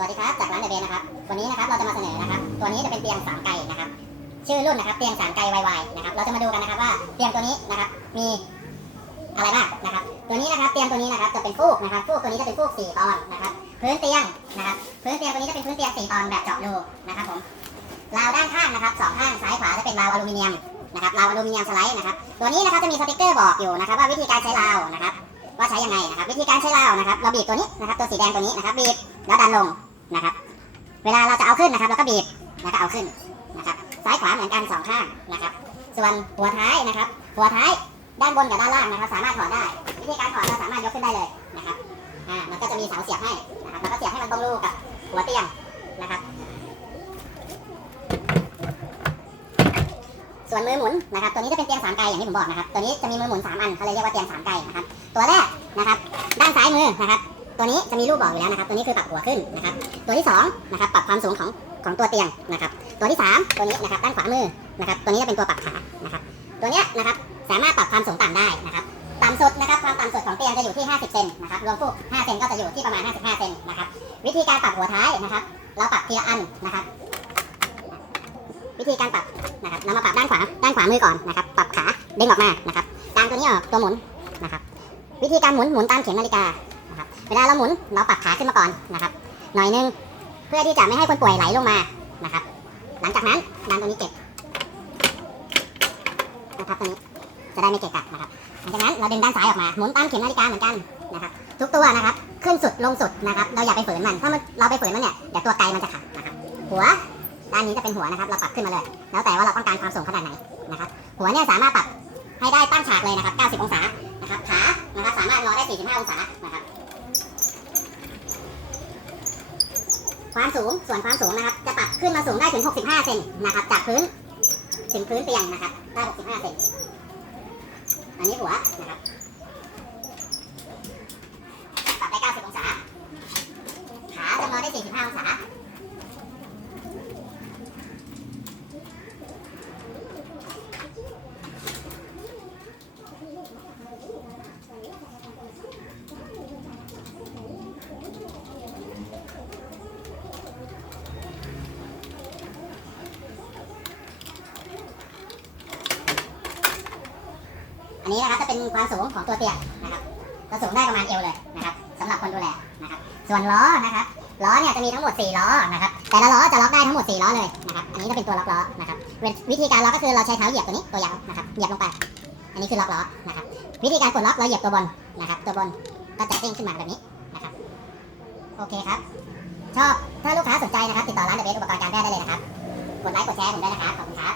สวัสดีครับ จากร้านเดอะเบนนะครับ วันนี้นะครับเราจะมาเสนอนะครับ ตัวนี้จะเป็นเตียงสามไก่นะครับ ชื่อรุ่นนะครับ เตียงสามไก่วายนะครับ เราจะมาดูกันนะครับว่าเตียงตัวนี้นะครับ มีอะไรบ้างนะครับ ตัวนี้นะครับ เตียงตัวนี้นะครับ จะเป็นฟูกนะครับ ฟูกตัวนี้จะเป็นฟูกสี่ตอนนะครับ พื้นเตียงนะครับ พื้นเตียงตัวนี้จะเป็นพื้นเตียงสี่ตอนแบบเจาะรูนะครับผม ราวด้านข้างนะครับสองข้างซ้ายขวาจะเป็นราวอลูมิเนียมนะครับ ราวอลูมิเนียมสไลด์นะครับ ตัวนี้นะครับจะมีสติ๊กเกอร์บอกอยู่นะครับว่าวิธีการใช้ราวนะครับว่าใช้ยังไงนะครับวิธีการใช้ราวนะครับเราบีบตัวนี้นะครับตัวสีแดงตัวนี้นะครับบีบแล้วดันลง นะครับ เวลาเราจะเอาขึ้นนะครับเราก็บีบแล้วก็เอาขึ้นนะครับ ซ้ายขวาเหมือนกันสองข้างนะครับ ส่วนหัวท้ายนะครับ หัวท้ายด้านบนกับด้านล่างนะครับ สามารถถอดได้ วิธีการถอดเราสามารถยกขึ้นได้เลยนะครับ อ่า มันก็จะมีเสาเสียบให้นะครับแล้วก็เสียบให้มันตรงรูกับหัวเตียงนะครับ ส่วนมือหมุนนะครับ ตัวนี้จะเป็นเตียงสามไกลอย่างที่ผมบอกนะครับ ตัวนี้จะมีมือหมุนสามอันเขาเลยเรียกว่าเตียงสามไกลนะครับ ตัวแรกนะครับ ด้านซ้ายมือนะครับ ตัวนี้จะมีรูปบอกอยู่แล้วนะครับ ตัวนี้คือปรับหัวขึ้นนะครับ ตัวที่สองนะครับปรับความสูงของของตัวเตียงนะครับ ตัวที่สามตัวนี้นะครับด้านขวามือนะครับ ตัวนี้จะเป็นตัวปรับขานะครับ ตัวเนี้ยนะครับสามารถปรับความสูงต่ำได้นะครับต่ำสุดนะครับความต่ำสุดของเตียงจะอยู่ที่ 50 เซนนะครับรวมฟูก5เซนก็จะอยู่ที่ประมาณ 55 เซนนะครับ วิธีการปรับหัวท้ายนะครับ เราปรับทีละอันนะครับ วิธีการปรับนะครับเรามาปรับด้านขวาด้านขวามือก่อนนะครับ ปรับขาเด้งออกมานะครับกางตัวนี้ออกตัวหมุนนะครับ วิธีการหมุนหมุนตามเข็มนาฬิกา เวลาเราหมุนเราปรับขาขึ้นมาก่อนนะครับ หน่อยนึงเพื่อที่จะไม่ให้คนป่วยไหลลงมานะครับ หลังจากนั้นดันตัวนี้เก็บนะครับตัวนี้จะได้ไม่เกะกะนะครับหลังจากนั้นเราดึงด้านซ้ายออกมาหมุนตามเข็มนาฬิกาเหมือนกันนะครับ ทุกตัวนะครับ ขึ้นสุดลงสุดนะครับ เราอย่าไปฝืนมันถ้ามันเราไปฝืนมันเนี่ยเดี๋ยวตัวไกลมันจะขาดนะครับ หัวด้านนี้จะเป็นหัวนะครับ เราปรับขึ้นมาเลย แล้วแต่ว่าเราต้องการความสูงขนาดไหนนะครับ หัวเนี่ยสามารถปรับให้ได้ตั้งฉากเลยนะครับ 90 องศานะครับขานะครับสามารถงอได้ 45 องศานะครับ ความสูงส่วนความสูงนะครับ จะปรับขึ้นมาสูงได้ถึง 65 เซนนะครับ จากพื้นถึงพื้นเตียงนะครับ ได้ 65 เซนอันนี้หัวนะครับ ปรับได้ 90 องศา ขาจำนอนได้ 45 องศา อันนี้นะครับจะเป็นความสูงของตัวเตียงนะครับจะสูงได้ประมาณเอวเลยนะครับสำหรับคนดูแลนะครับส่วนล้อนะครับล้อเนี่ยจะมีทั้งหมด 4 ล้อนะครับแต่ละล้อจะล็อกได้ทั้งหมด 4 ล้อเลยนะครับอันนี้ก็เป็นตัวล็อกล้อนะครับวิธีการล็อกก็คือเราใช้เท้าเหยียบตัวนี้ตัวยาวนะครับเหยียบลงไป อันนี้คือล็อกล้อนะครับวิธีการกดล็อกเราเหยียบตัวบนนะครับตัวบนก็จะเด้งขึ้นมาแบบนี้นะครับโอเคครับชอบถ้าลูกค้าสนใจนะครับติดต่อร้านเดอะเบสอุปกรณ์การแพทย์ได้เลยนะครับกดไลค์กดแชร์ผมได้นะครับขอบคุณครับ